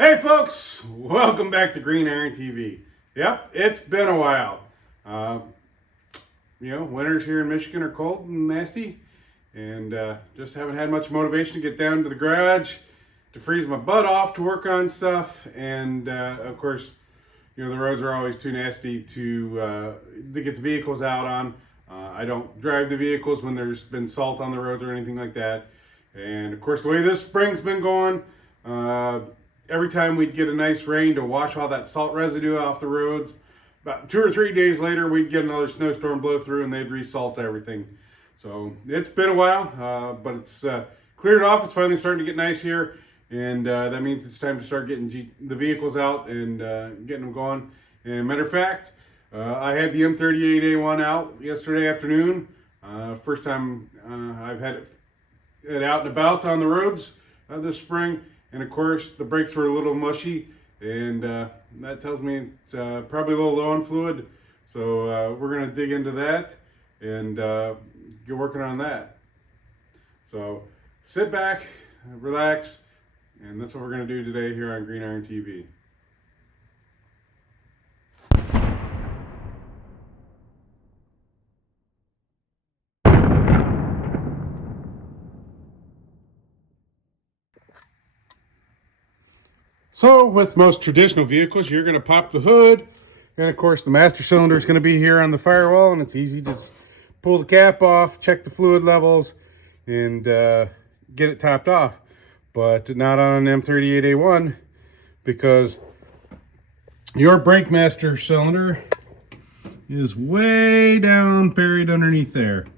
Hey folks, welcome back to Green Iron TV. Yep, it's been a while. Uh, winters here in Michigan are cold and nasty, and just haven't had much motivation to get down to the garage to freeze my butt off to work on stuff. And of course, the roads are always too nasty to get the vehicles out on. I don't drive the vehicles when there's been salt on the roads or anything like that. And of course, the way this spring's been going, every time we'd get a nice rain to wash all that salt residue off the roads, about 2 or 3 days later, we'd get another snowstorm blow through and they'd resalt everything. So it's been a while, but it's cleared off. It's finally starting to get nice here. And that means it's time to start getting the vehicles out and getting them going. And matter of fact, I had the M38a1 out yesterday afternoon. First time I've had it out and about on the roads this spring. And of course, the brakes were a little mushy, and that tells me it's probably a little low on fluid. So we're going to dig into that and get working on that. So sit back, relax, and that's what we're going to do today here on Green Iron TV. So with most traditional vehicles, you're going to pop the hood, and of course the master cylinder is going to be here on the firewall, and it's easy to pull the cap off, check the fluid levels, and get it topped off. But not on an M38a1, because your brake master cylinder is way down buried underneath there.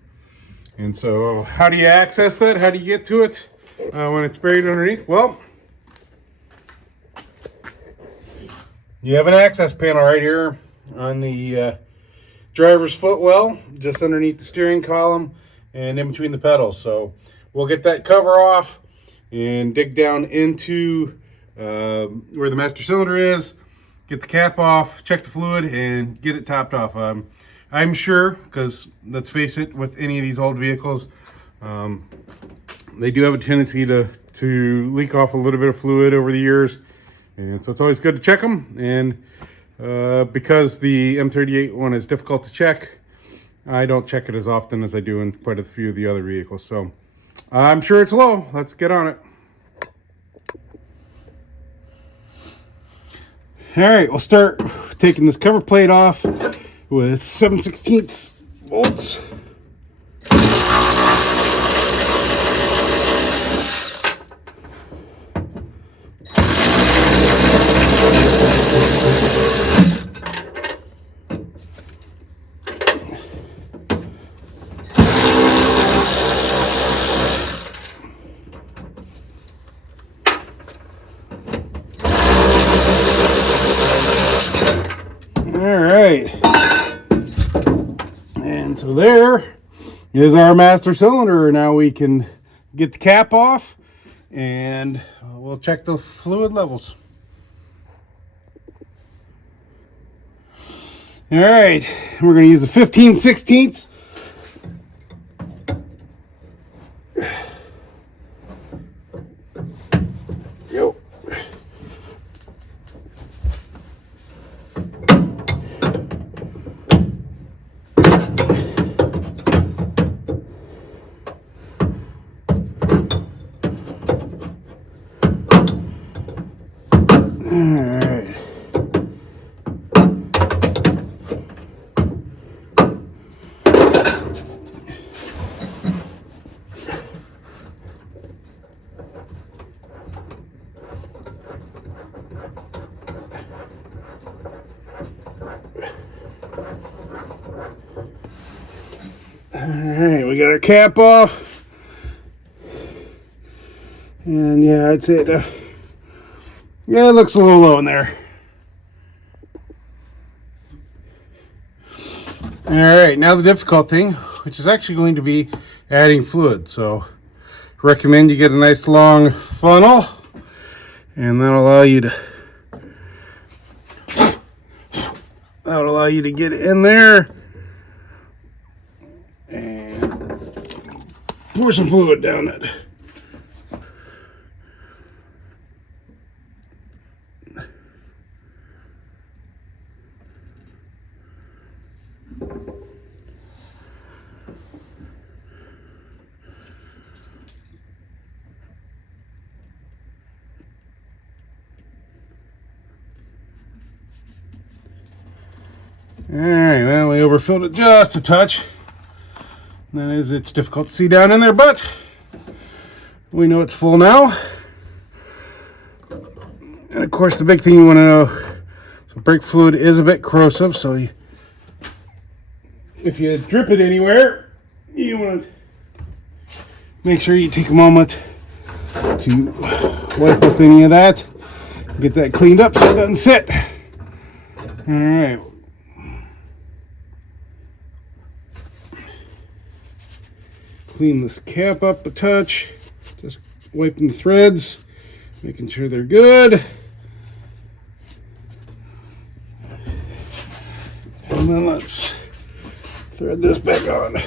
And so how do you access that? How do you get to it when it's buried underneath? Well, you have an access panel right here on the driver's footwell, just underneath the steering column and in between the pedals. So we'll get that cover off and dig down into where the master cylinder is, get the cap off, check the fluid, and get it topped off. I'm sure, because let's face it, with any of these old vehicles, they do have a tendency to leak off a little bit of fluid over the years. And so it's always good to check them. And because the M38 is difficult to check, I don't check it as often as I do in quite a few of the other vehicles. So I'm sure it's low. Let's get on it. All right, we'll start taking this cover plate off with 7/16 bolts. And so there is our master cylinder. Now we can get the cap off and we'll check the fluid levels. All right, we're going to use a 15/16. Yo. Alright. Alright, we got our cap off. And yeah, I'd say yeah, it looks a little low in there. All right, now the difficult thing, which is actually going to be adding fluid. So recommend you get a nice long funnel, and that'll allow you to get in there and pour some fluid down it. Alright, well, we overfilled it just a touch. That is, it's difficult to see down in there, but we know it's full now. And of course, the big thing you want to know, so brake fluid is a bit corrosive, so if you drip it anywhere, you want to make sure you take a moment to wipe up any of that, get that cleaned up so it doesn't sit. Alright. Clean this cap up a touch, just wiping the threads, making sure they're good. And then let's thread this back on.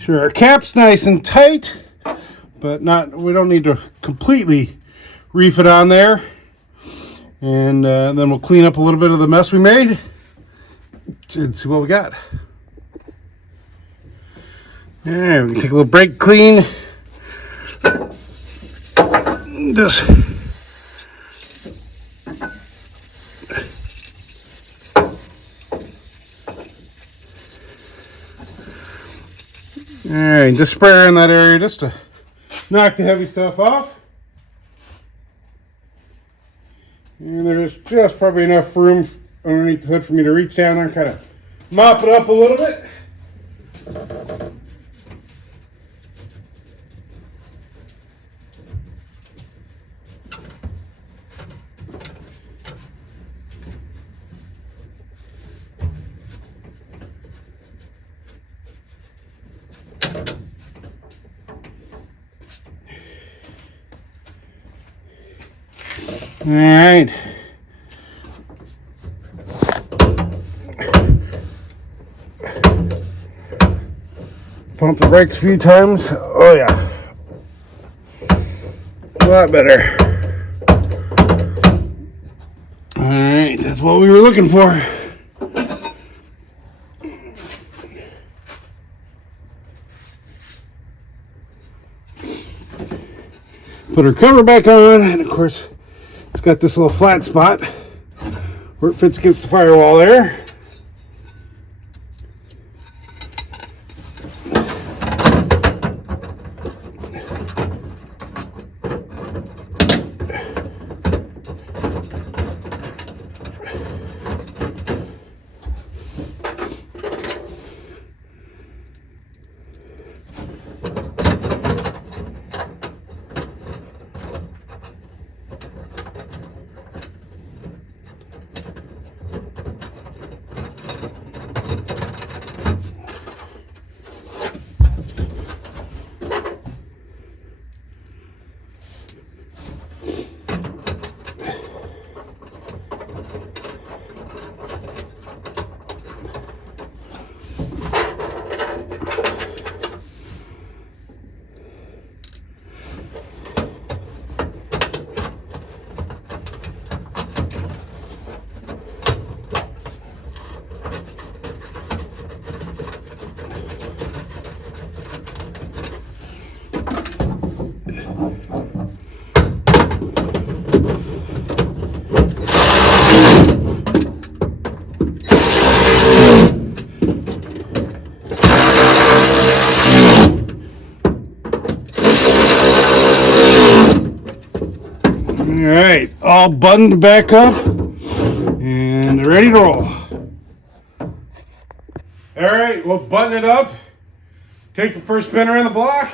Sure, our cap's nice and tight, but we don't need to completely reef it on there. And then we'll clean up a little bit of the mess we made and see what we got. Alright, we can take a little brake clean. Just Alright, just spray in that area just to knock the heavy stuff off. And there's just probably enough room underneath the hood for me to reach down there and kind of mop it up a little bit. All right. Pump the brakes a few times. Oh yeah. A lot better. All right, that's what we were looking for. Put our cover back on, and of course, it's got this little flat spot where it fits against the firewall there. Alright, all buttoned back up and ready to roll. All right, we'll button it up. Take the first spin around the block.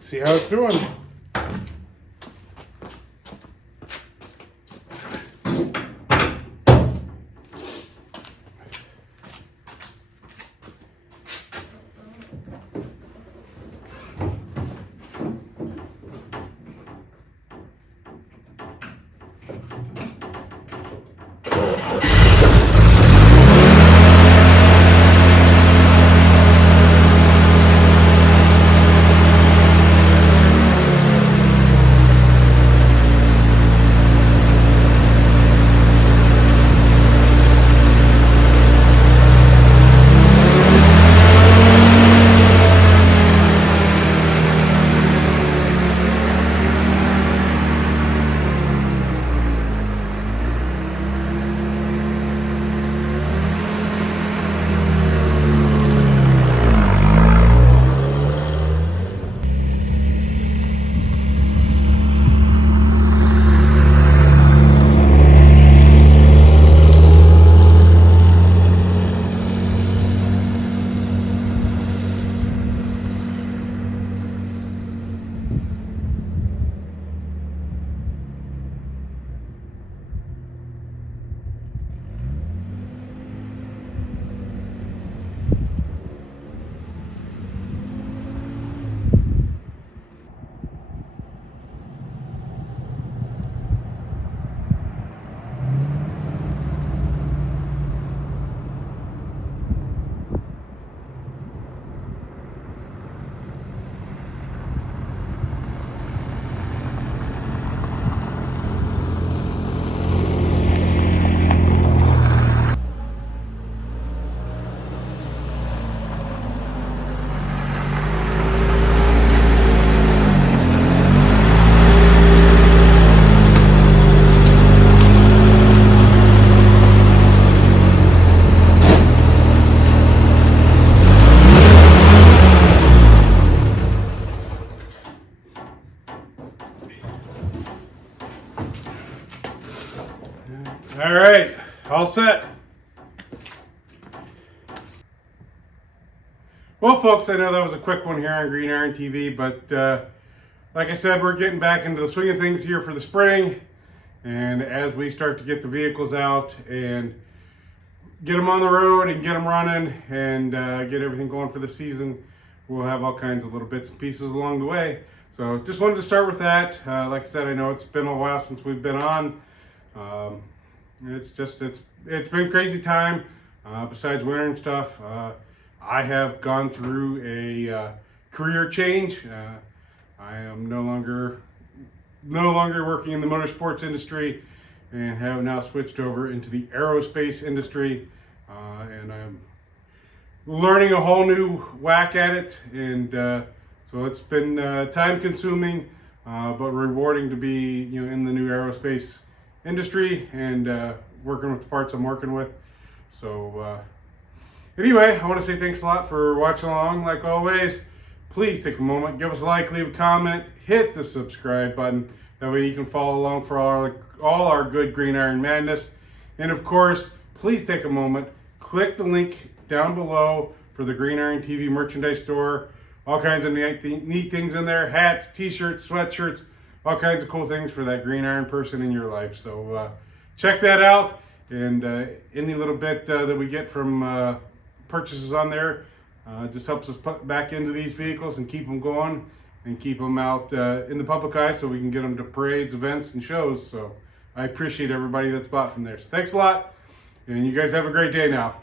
See how it's doing. All right, all set. Well, folks, I know that was a quick one here on Green Iron TV, but like I said, we're getting back into the swing of things here for the spring. And as we start to get the vehicles out and get them on the road and get them running and get everything going for the season, we'll have all kinds of little bits and pieces along the way. So just wanted to start with that. Like I said, I know it's been a while since we've been on. It's been crazy time. Besides winter and stuff, I have gone through a career change. I am no longer working in the motorsports industry and have now switched over into the aerospace industry, and I'm learning a whole new whack at it. And so it's been time consuming, but rewarding to be in the new aerospace industry and working with the parts I'm working with. So anyway, I want to say thanks a lot for watching along. Like always, please take a moment, give us a like, leave a comment, hit the subscribe button. That way you can follow along for all our good Green Iron madness. And of course, please take a moment, click the link down below for the Green Iron TV merchandise store. All kinds of neat things in there: hats, t-shirts, sweatshirts, all kinds of cool things for that Green Iron person in your life. So check that out, and any little bit that we get from purchases on there just helps us put back into these vehicles and keep them going and keep them out in the public eye so we can get them to parades, events, and shows. So I appreciate everybody that's bought from there. So thanks a lot, and you guys have a great day now.